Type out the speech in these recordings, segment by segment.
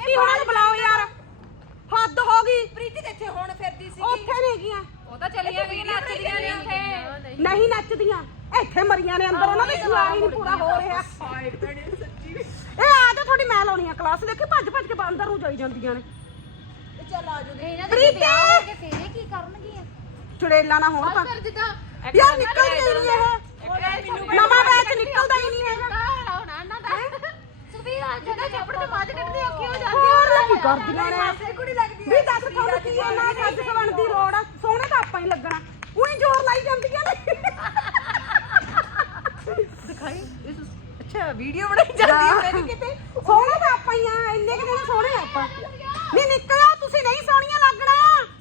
ਪ੍ਰੀਤੀ ਹੋਣਾ ਨੂੰ ਬੁਲਾਓ ਯਾਰ। ਹੱਦ ਹੋ ਗਈ। ਪ੍ਰੀਤੀ ਤੇ ਇੱਥੇ ਹੁਣ ਫਿਰਦੀ ਸੀ ਉੱਥੇ ਨਹੀਂ ਗਈਆਂ ਉਹ ਤਾਂ ਚਲੀਆਂ ਗਈਆਂ ਨੱਚਦੀਆਂ ਨੇ ਉੱਥੇ। ਨਹੀਂ। ਨੱਚਦੀਆਂ। ਇੱਥੇ ਮਰੀਆਂ ਨੇ ਅੰਦਰ ਉਹਨਾਂ ਦਾ ਹੀ ਨਹੀਂ ਪੂਰਾ ਹੋ ਰਿਹਾ। ਇਹ ਆ ਜਾ ਤੁਹਾਡੀ ਮੈਂ ਲਾਉਣੀ ਆ ਕਲਾਸ ਦੇਖੀ ਭੱਜ ਭੱਜ ਕੇ ਅੰਦਰ ਨੂੰ ਜਾਈ ਜਾਂਦੀਆਂ ਨੇ। ਚੱਲ ਆ ਜਾਓ। ਇਹਨਾਂ ਦੇ ਪ੍ਰੀਤੀ! ਵਿਆਹ ਹੋ ਕੇ ਫੇਰੇ ਕੀ ਕਰਨਗੀਆਂ? ਚੁੜੇਲਾ ਨਾ ਹੋਣ ਤਾਂ। ਯਾਰ ਨਿਕਲ ਗਈ ਨਹੀਂ ਇਹ। ਨਵਾਂ ਬੈਚ ਨਿਕਲਦਾ ਹੀ ਨਹੀਂ ਹੈਗਾ ਹੋਣਾ ਇਹਨਾਂ ਦਾ ਸੁਵੀਰ ਆ ਜਿਹੜਾ ਚੱਪੜ ਤੇ ਮੱਝ ਕੱਢਦੀ ਔਖੀ ਹੋ ਜਾਂਦੀ ਹੋਰ ਕੀ ਕਰਦੀਆਂ ਨੇ? ਕੁੜੀ ਲੱਗਦੀ ਵੀ ਦੱਸ ਤੁਹਾਨੂੰ ਕੀ ਇਹਨਾਂ ਸੱਜ ਸਵਣ ਦੀ ਲੋੜ ਆ। ਸੋਹਣੇ ਤਾਂ ਆਪਾਂ ਹੀ ਲੱਗਣਾ। ਉਹੀ ਜ਼ੋਰ ਲਾਈ ਜਾਂਦੀਆਂ ਨੇ। ਦਿਖਾਈ ਅੱਛਾ ਵੀਡੀਓ ਬਣਾਈ ਜਾਂਦੀ ਹੈ ਮੇਰੀ ਕਿਤੇ। ਸੋਹਣੇ ਤਾਂ ਆਪਾਂ ਹੀ ਆ ਇੰਨੇ ਕਿ ਦਿਨ ਸੋਹਣੇ ਆ ਆਪਾਂ। ਨਹੀਂ ਨਿਕਲਿਓ ਤੁਸੀਂ ਨਹੀਂ ਸੋਹਣੀਆਂ ਲੱਗਣਾ।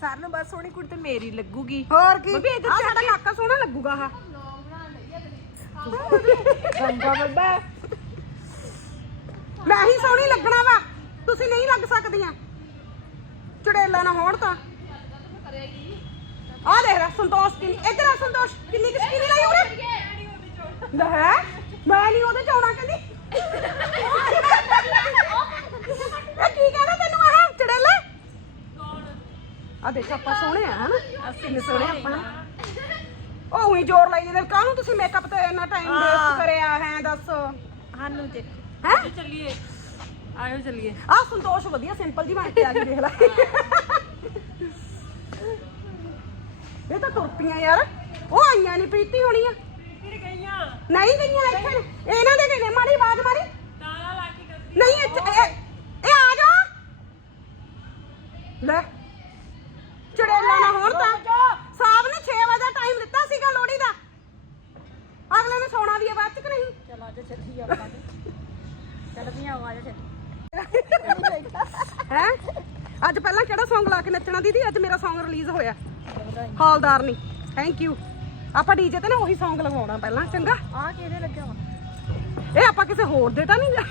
ਸਾਰ ਨੂੰ ਬਸ ਸੋਹਣੀ ਕੁੜੀ ਤੇ ਮੇਰੀ ਲੱਗੂਗੀ। ਹੋਰ ਕੀ? ਬੱਬੀ ਇੱਧਰ ਸਾਡਾ ਕਾਕਾ ਸੋਹਣਾ ਲੱਗੂਗਾ ਆਹ। ਗੰਗਾ ਬੱਬਾ। ਮੈਂ ਹੀ ਸੋਹਣੀ ਲੱਗਣਾ ਵਾ। ਤੁਸੀਂ ਨਹੀਂ ਲੱਗ ਸਕਦੀਆਂ। ਚੜੇਲਾ ਨਾ ਹੋਣ ਤਾਂ। ਆ ਦੇਖ ਰਾ ਸੰਤੋਸ਼ ਕਿੰਨੀ ਇੱਧਰ ਆ ਸੰਤੋਸ਼ ਕਿੰਨੀ ਕਿਸ ਕਿੰਨੀ ਲਈ ਉਰੇ ਲੈ ਹੈ ਮੈਂ ਨਹੀਂ ਉਹਦੇ ਚ ਆਉਣਾ ਕਹਿੰਦੀ। ਇਹ ਕੀ ਕਹਿੰਦਾ ਤੈਨੂੰ ਆਹ ਚੜੇਲਾ? ਆ ਦੇਖ ਆਪਾਂ ਸੋਹਣੇ ਆ ਹਨਾ? ਅਸੀਂ ਸੋਹਣੇ ਆਪਾਂ। ਉਹ ਉਹੀ ਜ਼ੋਰ ਲਾਈ ਜਾਂਦੇ ਕਾਹਨੂੰ ਤੁਸੀਂ ਮੇਕਅਪ ਤੇ ਇੰਨਾ ਟਾਈਮ ਵੇਸਟ ਕਰਿਆ ਹੈ ਦੱਸ। ਹਾਨੂੰ ਤੇ ਹੈ? ਚੱਲੀਏ। ਆਇਓ ਚੱਲੀਏ। ਆ ਸੰਤੋਸ਼ ਵਧੀਆ ਸਿੰਪਲ ਜੀ ਬਣ ਕੇ ਆ ਗਈ ਦੇਖ ਲੈ। ਇਹ ਤਾਂ ਤੁਰਪੀਆਂ ਯਾਰ। ਉਹ ਆਈਆਂ ਨਹੀਂ ਪ੍ਰੀਤੀ ਹੋਣੀਆਂ। ਕਿਹੜੇ ਗਈਆਂ? ਨਹੀਂ ਗਈਆਂ ਇੱਥੇ। ਨੇ। ਇਹਨਾਂ ਦੇ ਗਏ ਮਾੜੀ ਆਵਾਜ਼ ਮਾਰੀ। ਤਾਲਾ ਲਾ ਕੇ ਕਰਦੀ ਨਹੀਂ ਇੱਥੇ ਇਹ ਇਹ ਆ ਜਾ। ਲੈ। ਚੜੇਲਾ ਨਾ ਹੋਣ ਤਾਂ। ਸਾਹਿਬ ਨੇ 6 ਵਜੇ ਟਾਈਮ ਦਿੱਤਾ ਸੀਗਾ ਲੋੜੀ ਦਾ। ਅਗਲੇ ਨੇ ਸੌਣਾ ਵੀ ਆ ਬਾਅਦ ਚ ਕਿ ਨਹੀਂ? ਚਲ ਆ। ਜਾ ਚੱਲੀ ਆਪਾਂ ਚੱਲਦੀਆਂ ਆ ਜਾ ਹੈ? ਅੱਜ ਪਹਿਲਾਂ ਕਿਹੜਾ Song ਲਾ ਕੇ ਨੱਚਣਾ ਦੀਦੀ? ਅੱਜ ਮੇਰਾ Song ਰਿਲੀਜ਼ ਹੋਇਆ। ਹਾਲਦਾਰ ਨਹੀਂ ਥੈਂਕ ਯੂ ਆਪਾਂ ਡੀਜੇ ਤੇ ਨਾ ਉਹੀ Song ਲਗਵਾਉਣਾ ਪਹਿਲਾਂ ਚੰਗਾ? ਆ ਕਿਹਦੇ ਲੱਗਿਆ ਵਾ? ਇਹ ਆਪਾਂ ਕਿਸੇ ਹੋਰ ਦੇ ਤਾਂ ਨਹੀਂ ਹੈ?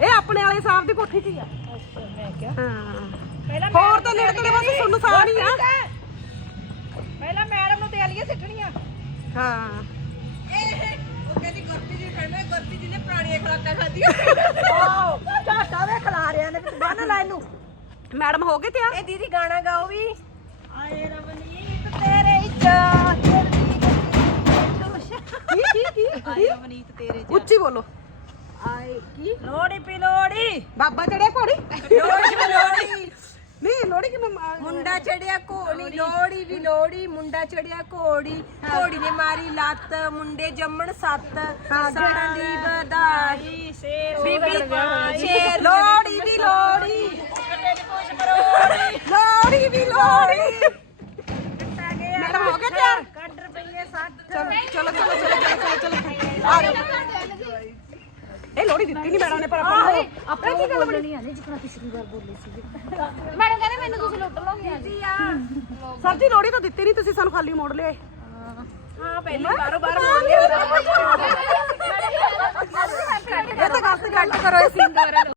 ਇਹ ਆਪਣੇ ਵਾਲੇ ਸਾਹਿਬ ਦੀ ਕੋਠੀ 'ਚ ਹੀ ਆ। ਮੈਂ ਕਿਹਾ। ਹਾਂ। ਹੋਰ ਤਾਂ ਨੇੜੇ ਤੇੜੇ ਬਸ ਸੁਣ ਸਾਰ ਹੀ ਆ। ਪਹਿਲਾਂ ਮੈਡਮ ਨੂੰ ਤੇਲੀਆਂ ਸਿੱਟਣੀਆਂ ਹਾਂ। ਕਹਿੰਦੇ ਗੁਰਪ੍ਰੀਤ ਜੀ ਨੇ ਪੁਰਾਣੀਆਂ ਖਰਾਕਾਂ ਖਾਧੀਆਂ। ਆਓ ਝਾਟਾ ਵੇ ਖਿਲਾ ਰਿਆ ਨੇ ਵਿੱਚ ਬੰਨ ਲੈ ਇਹਨੂੰ। ਮੈਡਮ ਹੋ ਗਏ ਤਿਆਰ? ਇਹ ਦੀਦੀ ਗਾਣਾ ਗਾਓ ਵੀ। ਆਏ ਰਵਨੀਤ ਤੇਰੇ ਇੱਛਾ ਕੀ ਕੀ ਕੀ ਆਏ ਰਵਨੀਤ ਤੇਰੇ ਉੱਚੀ ਬੋਲੋ। ਆਏ ਕੀ? ਲੋੜੀ ਪੀ ਲੋੜੀ ਬਾਬਾ ਚੜਿਆ ਘੋੜੀ? ਲੋੜੀ ਪੀ ਲੋੜੀ ਨਹੀਂ ਲੋੜੀ ਕਿ ਮੈਂ ਮੁੰਡਾ ਚੜਿਆ ਘੋੜੀ ਲੋੜੀ ਵੀ ਲੋੜੀ ਮੁੰਡਾ ਚੜਿਆ ਘੋੜੀ। ਘੋੜੀ ਨੇ ਮਾਰੀ ਲੱਤ ਮੁੰਡੇ ਜੰਮਣ ਸੱਤ। ਸੜਨ ਦੀ ਵਧਾਈ। ਬੀਬੀ ਸ਼ੇਰ ਲੋੜੀ ਵੀ ਲੋੜੀ ਲੋੜੀ ਵੀ ਲੋੜੀ ਗਿਆ ਮੈਡਮ ਹੋ ਗਏ ਤਿਆਰ? ਕੱਢ ਰੁਪਈਏ 60 ਚਲੋ ਚਲੋ ਚਲੋ ਚਲੋ ਚਲੋ। ਆ ਇਹ ਲੋੜੀ ਦਿੱਤੀ ਨਹੀਂ ਮੈਡਮ ਨੇ ਪਰ ਆਪਾਂ ਨੂੰ। ਆਪਣੇ ਕੀ ਗੱਲ ਬਣੀ? ਆਨੇ ਜਿਕਣਾ ਪਿਛਲੀ ਵਾਰ ਬੋਲੇ ਸੀ ਮੈਡਮ ਕਹਿੰਦੇ ਮੈਨੂੰ ਤੁਸੀਂ ਲੁੱਟ ਲੋਗੇ ਜੀ ਸਰ ਜੀ ਲੋੜੀ ਤਾਂ ਦਿੱਤੀ ਨਹੀਂ ਤੁਸੀਂ ਸਾਨੂੰ ਖਾਲੀ ਮੋੜ ਲਿਆਏ ਹਾਂ ਪਹਿਲੀ ਬਾਰੋ ਬਾਰ ਬੋਲ ਲਿਆ ਇਹ ਤਾਂ ਗਲਤ ਕੱਟ ਕਰੋ ਇਹ ਸੀਨ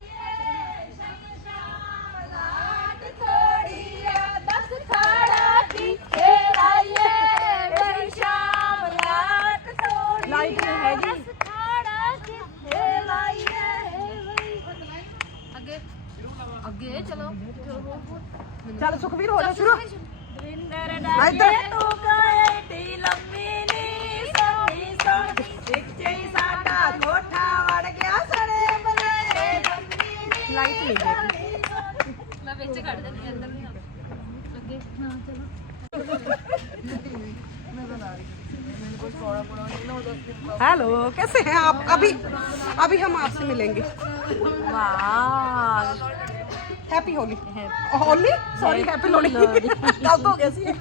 हेलो कैसे हैं आप अभी अभी हम आपसे मिलेंगे ਵਾਹ happy Holi Holi sorry happy Lohri गलत हो गया सी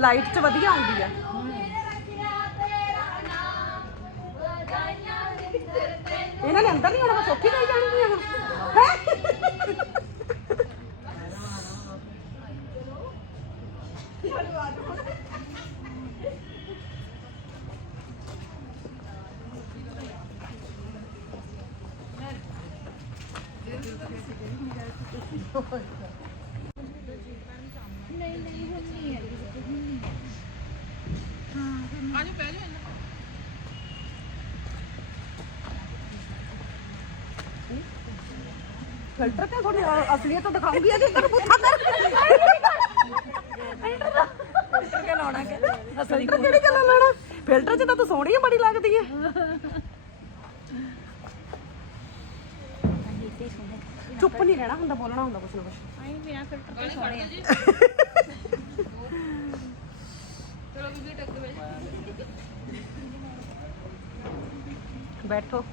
ਲਾਈਟ ਚ ਵਧੀਆ ਆਉਂਦੀ ਆ ਇਹਨਾਂ ਨੇ ਅੰਦਰ ਨਹੀਂ ਆਉਣਾ ਬਸ ਉੱਥੇ ਹੀ ਗਈ ਜਾਣਗੀਆਂ ਹੁਣ ਹੈਂ? ਫਿਲਟਰ ਤੇ ਥੋੜੀ ਅਸਲੀਅਤ ਦਿਖਾਉਂਗੀ ਕਿ ਕਰ ਪੁੱਛਾ ਕਰ ਫਿਲਟਰ ਕੇ ਲਾਉਣਾ ਕਿ? ਫਿਲਟਰ ਕਿਹੜੀ ਗੱਲਾਂ ਲਾਉਣਾ? ਫਿਲਟਰ ਚ ਤਾਂ ਤੂੰ ਸੋਹਣੀ ਬੜੀ ਲੱਗਦੀ ਹੈ ਚੁੱਪ ਨਹੀਂ ਰਹਿਣਾ ਹੁੰਦਾ ਬੋਲਣਾ ਹੁੰਦਾ ਕੁਛ ਨਾ ਕੁਛ। ਆਈ ਬਿਨਾ ਫਿਲਟਰ ਤੋਂ ਸੋਹਣੇ ਆ। ਚਲੋ ਵੀ ਟੱਕ ਦੇ। ਵਿੱਚ ਬੈਠੋ।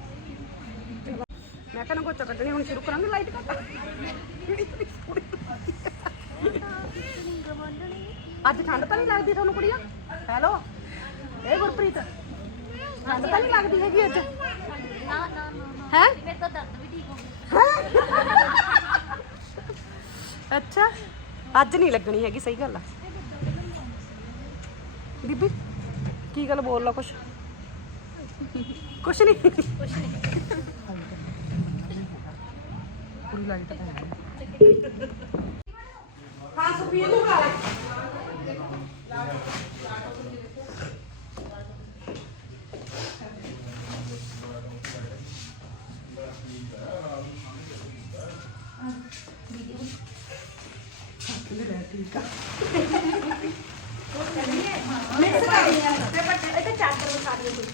ਮੈਂ ਕਹਿੰਦਾ ਕੋਚਾ ਕੱਢਣੀ ਹੁਣ ਸ਼ੁਰੂ ਕਰਾਂਗੇ ਲਾਈਟ ਕੱਟ ਅੱਜ ਠੰਡ ਤਾਂ ਨਹੀਂ ਲੱਗਦੀ ਤੁਹਾਨੂੰ ਕੁੜੀਆਂ? ਹੈਲੋ ਇਹ ਗੁਰਪ੍ਰੀਤ, ਠੰਡ ਤਾਂ ਨਹੀਂ ਲੱਗਦੀ ਹੈਗੀ ਅੱਜ? ਨਾ ਨਾ ਨਾ ਹੈ? ਮੇਰੇ ਤਾਂ ਦਰਦ ਵੀ ਠੀਕ ਹੋ? ਗਿਆ ਅੱਛਾ, ਅੱਜ ਨਹੀਂ ਲੱਗਣੀ ਹੈਗੀ, ਸਹੀ ਗੱਲ ਆ। ਬੀਬੀ, ਕੀ ਗੱਲ ਬੋਲ ਲਾ ਕੁਛ? ਕੁਛ ਨਹੀਂ। ਕੁਛ ਨਹੀਂ। ਕੁੜੀ ਲਾਈਟ ਤਾਂ ਹੈ ਹਾਂ ਸੁਪੀਰ ਨੂੰ ਖਾ ਲੈ। ਮਿਕਸ ਕਰਨੀ ਆ। ਤੇ ਬੱਚੇ ਇਹ ਤੇ ਚਾਦਰ ਬਸਾ ਦਿਓ ਕੋਈ।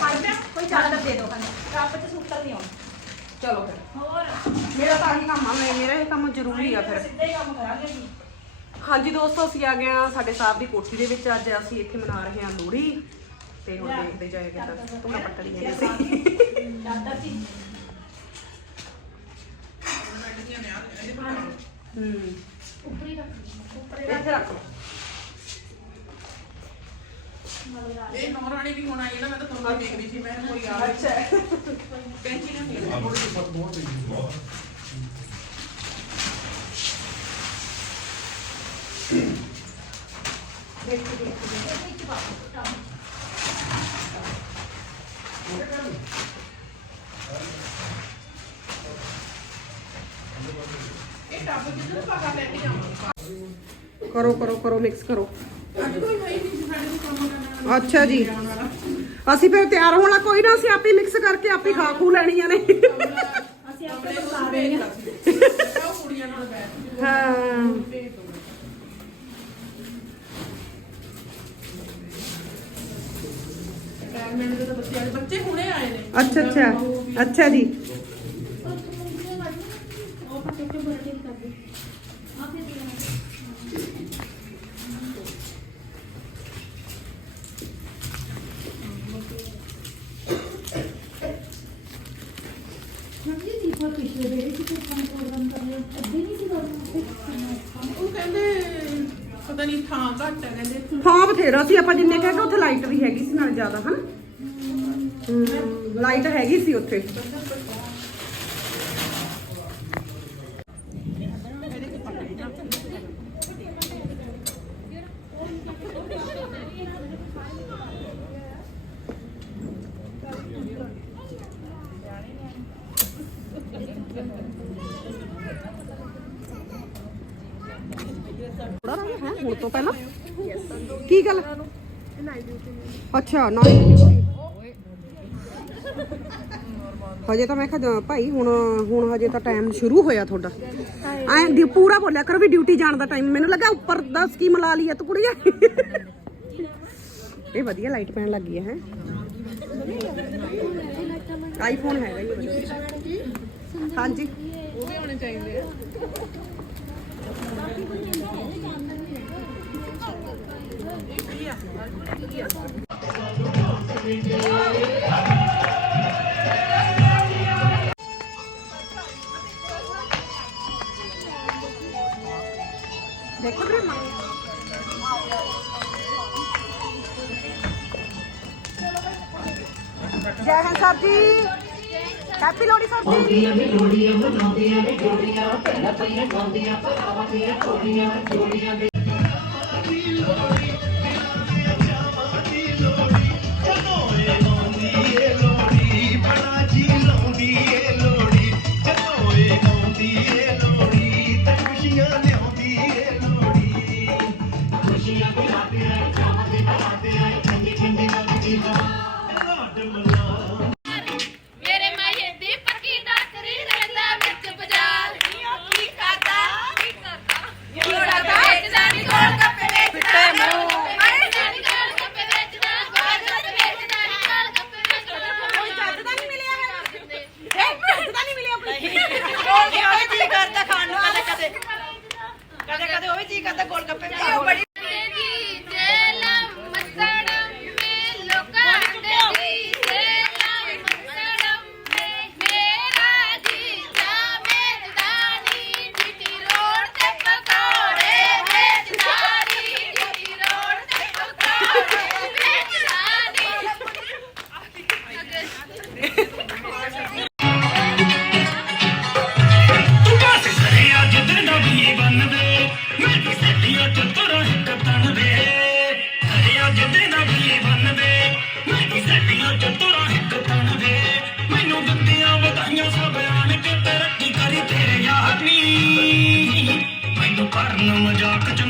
ਹਾਂ ਕੋਈ ਚਾਦਰ ਦੇ ਦਿਓ ਕਹਿੰਦੇ ਕੱਪ ਚ ਸੁੱਕਰ ਨਹੀਂ ਆਉਣਾ ਚਲੋ ਫਿਰ। ਹੋਰ? ਮੇਰਾ ਤਾਂ ਆਹੀ ਕੰਮ ਆ ਮੈਂ- ਮੇਰਾ ਇਹ ਕੰਮ ਜ਼ਰੂਰੀ ਆ ਫਿਰ। ਸਿੱਧੇ ਕੰਮ ਕਰਾਂਗੇ ਜੀ। ਹਾਂਜੀ ਦੋਸਤੋ ਅਸੀਂ ਆ ਗਏ ਆ ਸਾਡੇ ਸਾਹਿਬ ਦੀ ਕੋਠੀ ਦੇ ਵਿੱਚ। ਅੱਜ ਅਸੀਂ ਇੱਥੇ ਮਨਾ ਰਹੇ ਹਾਂ ਲੋਹੜੀ ਤੇ ਹੁਣ ਦੇਖਦੇ ਜਾਏਗਾ ਤਾਂ ਤੁਮਰਾ ਪੱਟਣੀ ਹੈ ਸੀ। ਹੂੰ ਉੱਪਰੀ ਰੱਖ ਇੱਥੇ ਰੱਖ। ਲਓ। ਇਹ ਨੌਰਾਣੀ ਵੀ ਹੁਣ ਆਈ ਨਾ ਮੈਂ ਤਾਂ ਤੁਹਾਨੂੰ ਦੇਖ ਰਹੀ ਸੀ ਮੈਂ ਕਿਹਾ ਕੋਈ ਆ ਅੱਛਾ ਕੈਂਚੀ ਨਾ ਮਿਲ ਇਹ ਟੱਬ ਜਿੱਧਰ ਪਕਾ ਲੈ ਕੇ ਜਾਵਾਂ ਕਰੋ ਕਰੋ ਕਰੋ ਮਿਕਸ ਕਰੋ ਅੱਜ ਕੋਈ ਹੈ ਹੀ ਨਹੀਂ ਸੀ ਸਾਡੇ ਕੋਲ ਕੰਮ ਕਰਨ ਵਾਲਾ ਅੱਛਾ ਜੀ ਅਸੀਂ ਫਿਰ ਤਿਆਰ ਹੋਣਾ ਕੋਈ ਨਾ ਅਸੀਂ ਆਪੇ ਮਿਕਸ ਕਰਕੇ ਆਪੇ ਖਾ ਖੂ ਲੈਣੀਆਂ ਨੇ। ਅਸੀਂ ਆਪਣੇ ਬੁਲਾ ਰਹੇ ਹਾਂ। ਉਹ ਕੁੜੀਆਂ ਨਾਲ ਬੈਠ ਹਾਂ ਗਵਰਨਮੈਂਟ ਦੇ ਤਾਂ ਬੱਚੇ ਆਏ ਬੱਚੇ ਹੁਣੇ ਆਏ ਨੇ ਅੱਛਾ ਅੱਛਾ ਅੱਛਾ ਜੀ ਉਹ ਪਾ ਕੇ ਬਰਡੇ ਕਰ ਦੇ ਆ ਫਿਰ ਦੇਣਾ ਮੰਮੀ ਦੀਪਾ ਪਿਛਲੇ ਵੇਲੇ ਕਿ ਕੋਈ ਕੰਮ ਪ੍ਰੋਗਰਾਮ ਕਰ ਰਹੇ ਅੱਧੇ ਨਹੀਂ ਸੀ ਕਰਨਾ ਉਹ ਕਹਿੰਦੇ ਪਤਾ ਨਹੀਂ ਥਾਂ ਘੱਟ ਹੈ ਕਹਿੰਦੇ ਹਾਂ, ਬਥੇਰਾ ਸੀ, ਆਪਾਂ ਜਿੰਨੇ ਕਹਿ ਕੇ ਉੱਥੇ ਲਾਈਟ ਵੀ ਹੈਗੀ ਸੀ ਨਾਲ ਜ਼ਿਆਦਾ, ਹਨਾ? ਲਾਈਟ ਹੈਗੀ ਸੀ ਉੱਥੇ। ਥੋੜਾ ਰਹਿ ਗਿਆ ਹੈ ਹੁਣ ਤੋਂ ਪਹਿਲਾਂ? ਕੀ ਗੱਲ? ਅੱਛਾ ਨਾਈਟ ਹਜੇ ਤਾਂ ਮੈਂ ਕਿਹਾ ਭਾਈ, ਹੁਣ ਹੁਣ ਹਜੇ ਤਾਂ ਟਾਈਮ ਸ਼ੁਰੂ ਹੋਇਆ ਤੁਹਾਡਾ। ਐ ਪੂਰਾ ਬੋਲਿਆ ਕਰੋ ਵੀ ਡਿਊਟੀ ਜਾਣ ਦਾ ਟਾਈਮ ਮੈਨੂੰ ਲੱਗਾ ਉੱਪਰ ਦਾ ਸਕੀਮ ਲਾ ਲਈ ਆ ਤੂੰ ਕੁੜੀਆ ਇਹ ਵਧੀਆ ਲਾਈਟ ਪੈਣ ਲੱਗੀ ਹੈ ਹੈ। ਆਈਫੋਨ ਹੈਗਾ ਇਹ ਵਧੀਆ। ਹਾਂਜੀ। ਉਹ ਵੀ ਹੋਣੇ ਚਾਹੀਦੇ ਆ ਦੇਖੋ ਵੀਰੇ ਮਾਂ Jai Hind sir ji happy Lohri sir ji ਬੜਾ ਕਦੇ ਕਦੇ ਉਹ ਵੀ ਜੀ ਕਰਦਾ ਗੋਲ ਗੱਪੇ ਵੀ ਮਜ਼ਾਕ ਚ